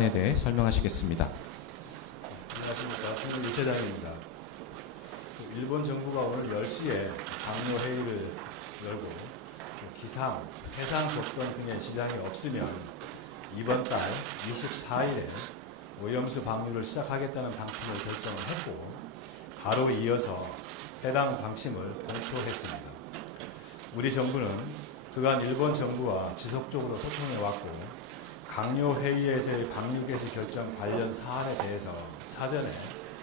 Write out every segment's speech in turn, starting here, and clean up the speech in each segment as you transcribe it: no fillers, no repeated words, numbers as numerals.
에 대해 설명하시겠습니다. 안녕하십니까. 저는 유채장입니다. 일본 정부가 오늘 10시에 당뇨 회의를 열고 기상, 해상 접근 등의 지장이 없으면 이번 달 24일에 오염수 방류를 시작하겠다는 방침을 결정을 했고 바로 이어서 해당 방침을 공표했습니다. 우리 정부는 그간 일본 정부와 지속적으로 소통해 왔고 강요 회의에서의 방류 개시 결정 관련 사안에 대해서 사전에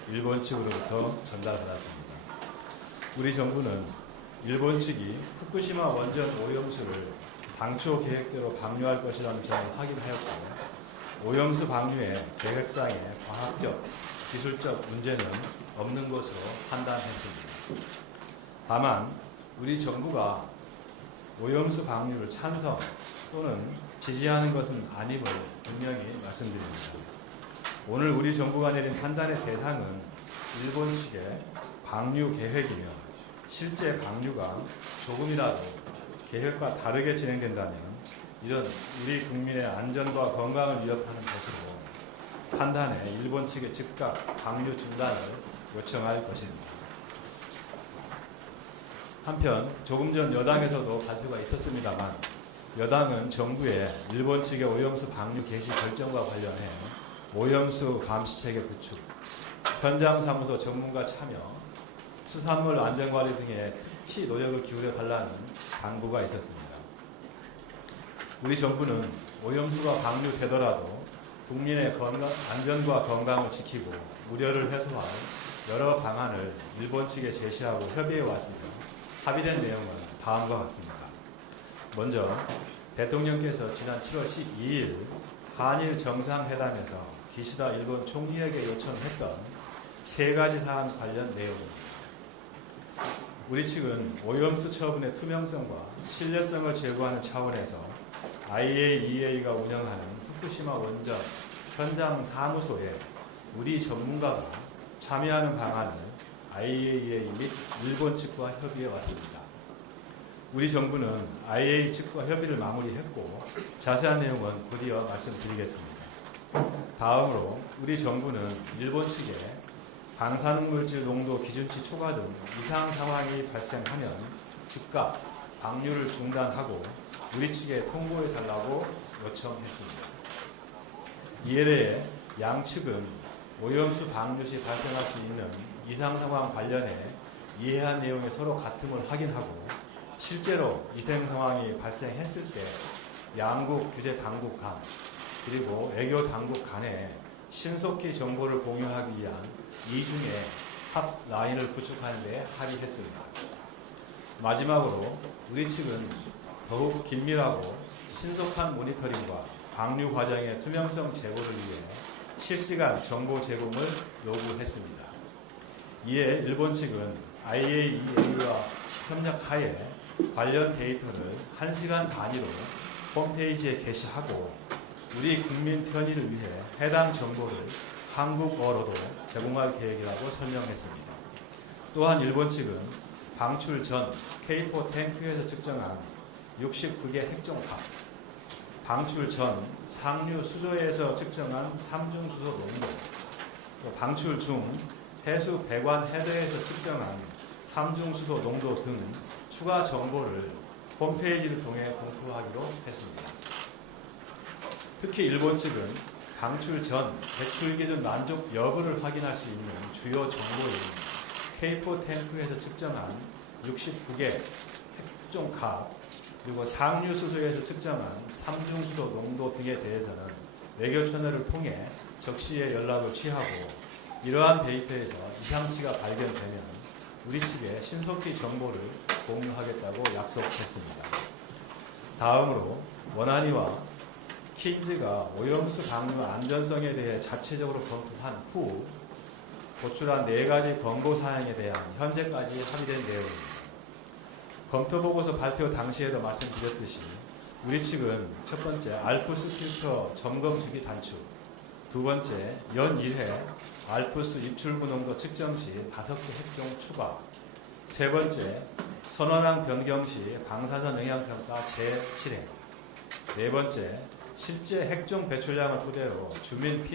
일본 측으로부터 전달받았습니다. 우리 정부는 일본 측이 후쿠시마 원전 오염수를 당초 계획대로 방류할 것이라는 점을 확인하였고 오염수 방류의 계획상의 과학적, 기술적 문제는 없는 것으로 판단했습니다. 다만 우리 정부가 오염수 방류를 찬성 또는 지지하는 것은 아님을 분명히 말씀드립니다. 오늘 우리 정부가 내린 판단의 대상은 일본 측의 방류 계획이며 실제 방류가 조금이라도 계획과 다르게 진행된다면 이런 우리 국민의 안전과 건강을 위협하는 것으로 판단해 일본 측의 즉각 방류 중단을 요청할 것입니다. 한편 조금 전 여당에서도 발표가 있었습니다만 여당은 정부의 일본 측의 오염수 방류 개시 결정과 관련해 오염수 감시체계 구축, 현장 사무소 전문가 참여, 수산물 안전관리 등에 특히 노력을 기울여 달라는 당부가 있었습니다. 우리 정부는 오염수가 방류되더라도 국민의 안전과 건강을 지키고 우려를 해소할 여러 방안을 일본 측에 제시하고 협의해 왔으며 합의된 내용은 다음과 같습니다. 먼저 대통령께서 지난 7월 12일 한일 정상회담에서 기시다 일본 총리에게 요청했던 세 가지 사안 관련 내용입니다. 우리 측은 오염수 처분의 투명성과 신뢰성을 제고하는 차원에서 IAEA가 운영하는 후쿠시마 원전 현장 사무소에 우리 전문가가 참여하는 방안을 IAEA 및 일본 측과 협의해 왔습니다. 우리 정부는 IAEA 측과 협의를 마무리했고 자세한 내용은 곧이어 말씀드리겠습니다. 다음으로 우리 정부는 일본 측에 방사능물질 농도 기준치 초과 등 이상 상황이 발생하면 즉각 방류를 중단하고 우리 측에 통보해달라고 요청했습니다. 이에 대해 양측은 오염수 방류 시 발생할 수 있는 이상 상황 관련해 이해한 내용의 서로 같음을 확인하고 실제로 이상 상황이 발생했을 때 양국 규제 당국 간 그리고 외교 당국 간에 신속히 정보를 공유하기 위한 이중의 합 라인을 구축하는 데 합의했습니다. 마지막으로 우리 측은 더욱 긴밀하고 신속한 모니터링과 방류 과정의 투명성 제고를 위해 실시간 정보 제공을 요구했습니다. 이에 일본 측은 IAEA와 협력하에 관련 데이터를 1시간 단위로 홈페이지에 게시하고 우리 국민 편의를 위해 해당 정보를 한국어로도 제공할 계획이라고 설명했습니다. 또한 일본 측은 방출 전 K4 탱크에서 측정한 69개 핵종합, 방출 전 상류 수조에서 측정한 삼중수소 농도, 또 방출 중 해수 배관 헤더에서 측정한 삼중수소 농도 등 추가 정보를 홈페이지를 통해 공표하기로 했습니다. 특히 일본 측은 방출 전 배출 기준 만족 여부를 확인할 수 있는 주요 정보인 K4 탱크에서 측정한 69개 핵종합 그리고 상류 수소에서 측정한 삼중수소 농도 등에 대해서는 외교 채널을 통해 적시에 연락을 취하고 이러한 데이터에서 이상치가 발견되면 우리 측에 신속히 정보를 공유하겠다고 약속했습니다. 다음으로 원안위와 킨즈가 오염수 방류 안전성에 대해 자체적으로 검토한 후 도출한 4가지 권고사항에 대한 현재까지 합의된 내용입니다. 검토보고서 발표 당시에도 말씀드렸듯이 우리 측은 첫 번째 알프스 필터 점검 주기 단축, 두 번째 연 1회 알프스 입출구 농도 측정 시 5개 핵종 추가, 세 번째 선원항 변경 시 방사선 영향평가 재실행, 네 번째 실제 핵종 배출량을 토대로 주민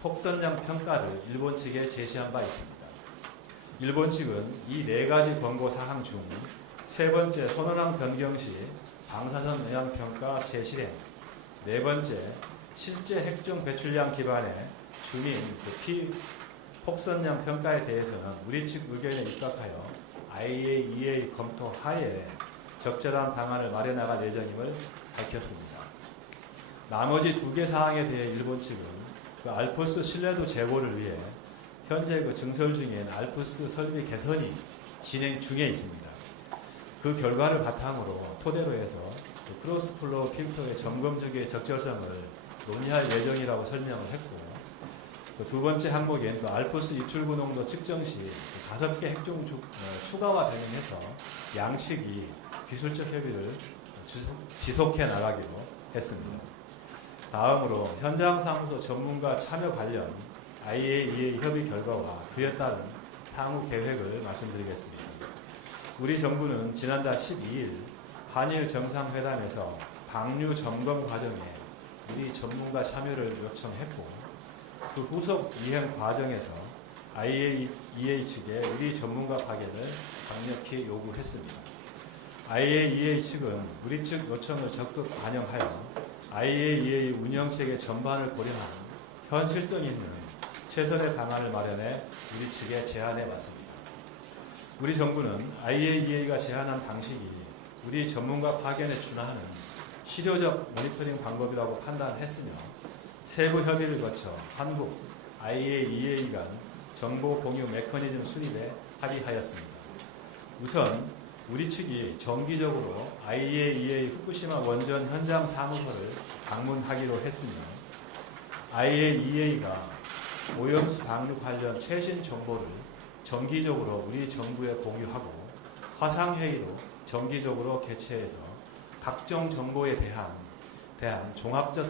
폭선량 평가를 일본 측에 제시한 바 있습니다. 일본 측은 이 네 가지 권고 사항 중 세 번째 선언항 변경 시 방사선 영향 평가 재실행, 네 번째 실제 핵종 배출량 기반의 주민 폭선량 평가에 대해서는 우리 측 의견에 입각하여 IAEA 검토 하에 적절한 방안을 마련나갈 예정임을 밝혔습니다. 나머지 두 개 사항에 대해 일본 측은 알프스 신뢰도 제고를 위해 현재 증설 중인 알프스 설비 개선이 진행 중에 있습니다. 그 결과를 바탕으로 토대로 해서 크로스플로우 필터의 점검적인 적절성을 논의할 예정이라고 설명을 했고, 두 번째 항목인 알프스 유출구 농도 측정 시 5개 핵종 추가와 병행해서 양측이 기술적 협의를 지속해 나가기로 했습니다. 다음으로 현장 사무소 전문가 참여 관련 IAEA 협의 결과와 그에 따른 향후 계획을 말씀드리겠습니다. 우리 정부는 지난달 12일 한일 정상회담에서 방류 점검 과정에 우리 전문가 참여를 요청했고, 그 후속 이행 과정에서 IAEA 측에 우리 전문가 파견을 강력히 요구했습니다. IAEA 측은 우리 측 요청을 적극 반영하여 IAEA 운영체계 전반을 고려한 현실성 있는 최선의 방안을 마련해 우리 측에 제안해 왔습니다. 우리 정부는 IAEA가 제안한 방식이 우리 전문가 파견에 준하는 실효적 모니터링 방법이라고 판단했으며, 세부 협의를 거쳐 한국 IAEA 간 정보 공유 메커니즘 수립에 합의하였습니다. 우선 우리 측이 정기적으로 IAEA 후쿠시마 원전 현장 사무소를 방문하기로 했으며, IAEA가 오염수 방류 관련 최신 정보를 정기적으로 우리 정부에 공유하고 화상회의로 정기적으로 개최해서 각종 정보에 대한 종합적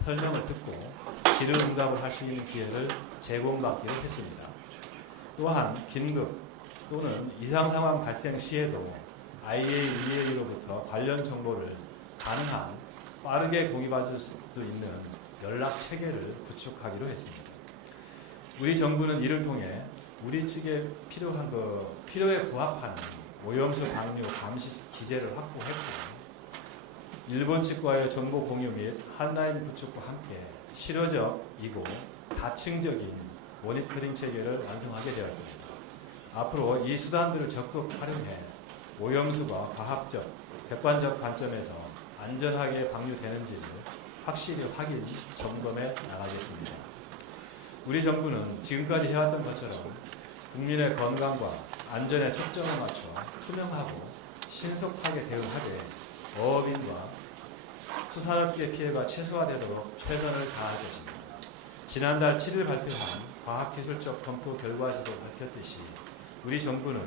설명을 듣고 질의응답을 할 수 있는 기회를 제공받기로 했습니다. 또한 긴급 또는 이상 상황 발생 시에도 IAEA로부터 관련 정보를 가능한 빠르게 공유받을 수 있는 연락 체계를 구축하기로 했습니다. 우리 정부는 이를 통해 우리 측에 필요에 부합하는 오염수 방류 감시 기제를 확보했고, 일본 측과의 정보 공유 및 한라인 구축과 함께 실효적이고 다층적인 모니터링 체계를 완성하게 되었습니다. 앞으로 이 수단들을 적극 활용해 오염수가 과학적, 객관적 관점에서 안전하게 방류되는지를 확실히 확인, 점검해 나가겠습니다. 우리 정부는 지금까지 해왔던 것처럼 국민의 건강과 안전에 초점을 맞춰 투명하고 신속하게 대응하되 어업인과 수산업계 피해가 최소화되도록 최선을 다할 것입니다. 지난달 7일 발표한 과학기술적 검토 결과에서도 밝혔듯이 우리 정부는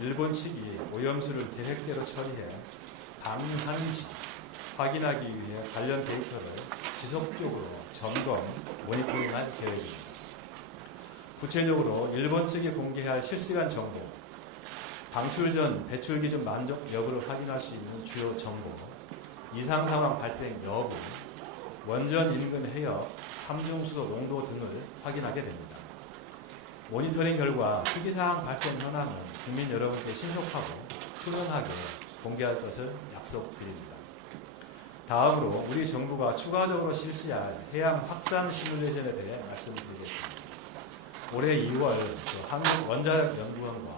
일본 측이 오염수를 계획대로 처리해 방류하는지 확인하기 위해 관련 데이터를 지속적으로 점검, 모니터링할 계획입니다. 구체적으로 일본 측이 공개할 실시간 정보, 방출 전 배출 기준 만족 여부를 확인할 수 있는 주요 정보, 이상 상황 발생 여부, 원전 인근 해역, 삼중수소 농도 등을 확인하게 됩니다. 모니터링 결과 특이사항 발생 현황은 국민 여러분께 신속하고 투명하게 공개할 것을 약속드립니다. 다음으로 우리 정부가 추가적으로 실시할 해양 확산 시뮬레이션에 대해 말씀드리겠습니다. 올해 2월 한국원자력연구원과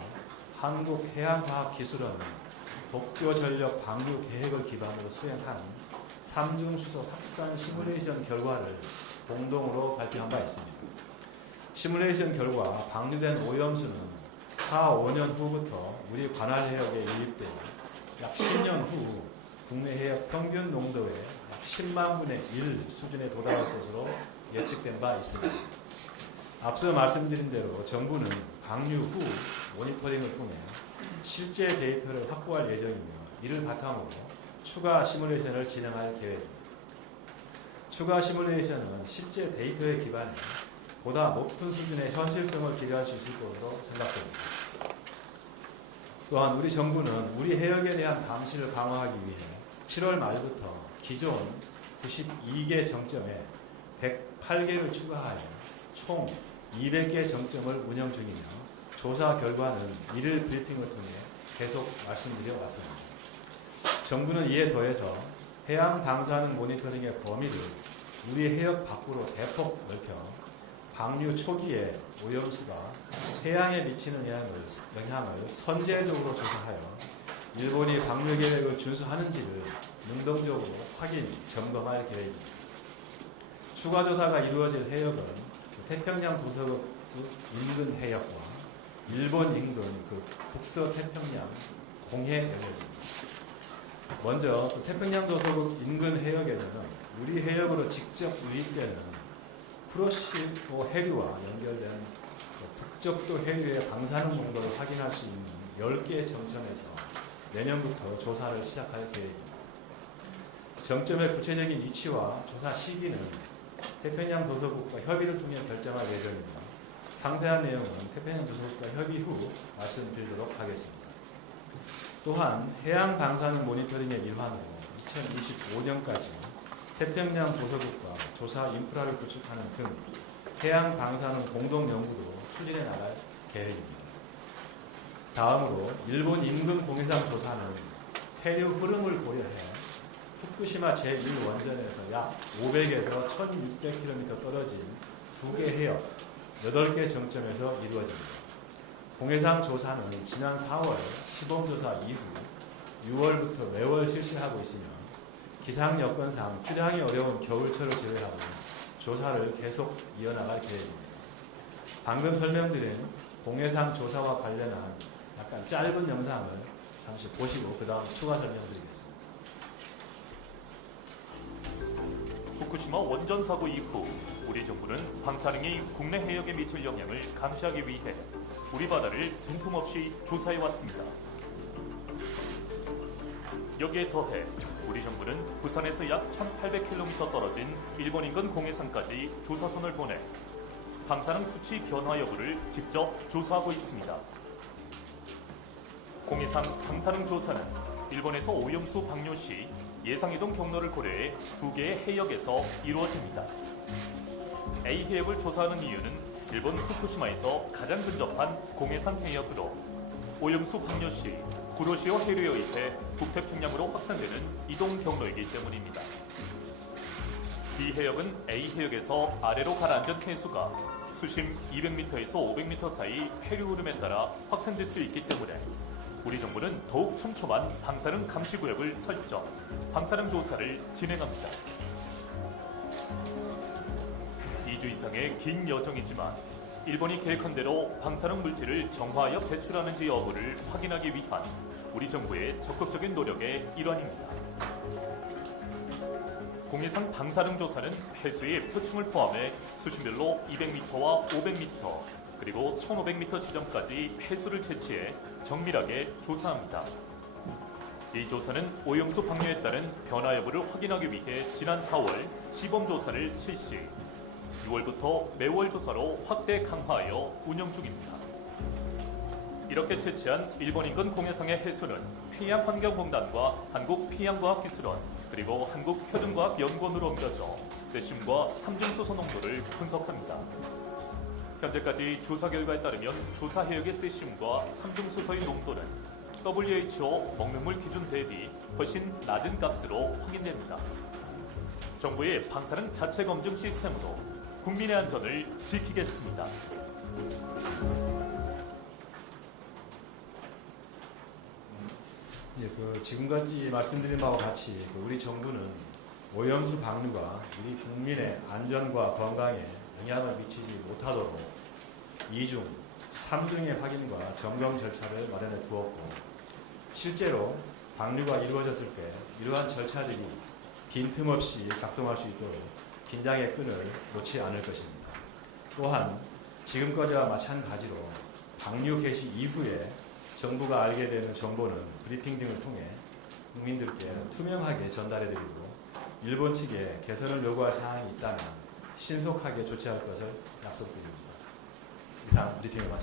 한국해양과학기술원은 도쿄전력 방류 계획을 기반으로 수행한 삼중수소 확산 시뮬레이션 결과를 공동으로 발표한 바 있습니다. 시뮬레이션 결과 방류된 오염수는 4, 5년 후부터 우리 관할 해역에 유입돼 약 10년 후 국내 해역 평균 농도의 약 10만 분의 1 수준에 도달할 것으로 예측된 바 있습니다. 앞서 말씀드린 대로 정부는 방류 후 모니터링을 통해 실제 데이터를 확보할 예정이며, 이를 바탕으로 추가 시뮬레이션을 진행할 계획입니다. 추가 시뮬레이션은 실제 데이터에 기반해 보다 높은 수준의 현실성을 기대할 수 있을 것으로 생각됩니다. 또한 우리 정부는 우리 해역에 대한 감시를 강화하기 위해 7월 말부터 기존 92개 정점에 108개를 추가하여 총 200개 정점을 운영 중이며 조사 결과는 1일 브리핑을 통해 계속 말씀드려 왔습니다. 정부는 이에 더해서 해양 방사능 모니터링의 범위를 우리 해역 밖으로 대폭 넓혀 방류 초기에 오염수가 해양에 미치는 영향을 선제적으로 조사하여 일본이 방류 계획을 준수하는지를 능동적으로 확인, 점검할 계획입니다. 추가 조사가 이루어질 해역은 태평양 도서급 인근 해역과 일본 인근 북서태평양 공해 영역입니다. 먼저 태평양 도서급 인근 해역에는 우리 해역으로 직접 유입되는 쿠로시오 해류와 연결된 북적도 해류의 방사능 농도를 확인할 수 있는 10개 정점에서 내년부터 조사를 시작할 계획입니다. 정점의 구체적인 위치와 조사 시기는 태평양 도서국과 협의를 통해 결정할 예정입니다. 상세한 내용은 태평양 도서국과 협의 후 말씀드리도록 하겠습니다. 또한 해양 방사능 모니터링의 일환으로 2025년까지 태평양 도서국과 조사 인프라를 구축하는 등 해양 방사능 공동 연구도 추진해 나갈 계획입니다. 다음으로 일본 인근 공해상 조사는 해류 흐름을 고려해 후쿠시마 제1원전에서 약 500에서 1600km 떨어진 2개 해역 8개 정점에서 이루어집니다. 공해상 조사는 지난 4월 시범조사 이후 6월부터 매월 실시하고 있으며 기상 여건상 출항이 어려운 겨울철을 제외하고 조사를 계속 이어나갈 계획입니다. 방금 설명드린 공해상 조사와 관련한 약간 짧은 영상을 잠시 보시고 그 다음 추가 설명드리겠습니다. 후쿠시마 원전 사고 이후 우리 정부는 방사능이 국내 해역에 미칠 영향을 감시하기 위해 우리 바다를 빈틈없이 조사해왔습니다. 여기에 더해 우리 정부는 부산에서 약 1800km 떨어진 일본 인근 공해상까지 조사선을 보내 방사능 수치 변화 여부를 직접 조사하고 있습니다. 공해상 방사능 조사는 일본에서 오염수 방류 시 예상이동 경로를 고려해 2개의 해역에서 이루어집니다. A 해역을 조사하는 이유는 일본 후쿠시마에서 가장 근접한 공해상 해역으로 오염수 방류 시 구로시오 해류에 의해 북태평양으로 확산되는 이동 경로이기 때문입니다. B 해역은 A 해역에서 아래로 가라앉은 해수가 수심 200m에서 500m 사이 해류 흐름에 따라 확산될 수 있기 때문에 우리 정부는 더욱 촘촘한 방사능 감시구역을 설정, 방사능 조사를 진행합니다. 2주 이상의 긴 여정이지만 일본이 계획한 대로 방사능 물질을 정화하여 배출하는지 여부를 확인하기 위한 우리 정부의 적극적인 노력의 일환입니다. 공해상 방사능 조사는 해수의 표층을 포함해 수심별로 200m와 500m 그리고 1500m 지점까지 해수를 채취해 정밀하게 조사합니다. 이 조사는 오염수 방류에 따른 변화 여부를 확인하기 위해 지난 4월 시범조사를 실시, 6월부터 매월 조사로 확대 강화하여 운영 중입니다. 이렇게 채취한 일본 인근 공해상의 해수는 해양환경공단과 한국해양과학기술원 그리고 한국표준과학연구원으로 옮겨져 세슘과 삼중수소 농도를 분석합니다. 현재까지 조사 결과에 따르면 조사 해역의 세슘과 삼중수소의 농도는 WHO 먹는 기준 대비 훨씬 낮은 값으로 확인됩니다. 정부의 방사능 자체 검증 시스템으로 국민의 안전을 지키겠습니다. 지금까지 말씀드린 바와 같이 우리 정부는 오염수 방류가 우리 국민의 안전과 건강에 영향을 미치지 못하도록 2중, 3중의 확인과 점검 절차를 마련해 두었고 실제로 방류가 이루어졌을 때 이러한 절차들이 빈틈없이 작동할 수 있도록 긴장의 끈을 놓지 않을 것입니다. 또한 지금까지와 마찬가지로 방류 개시 이후에 정부가 알게 되는 정보는 브리핑 등을 통해 국민들께 투명하게 전달해드리고 일본 측에 개선을 요구할 사항이 있다면 신속하게 조치할 것을 약속드립니다. 이상 브리핑을 마치겠습니다.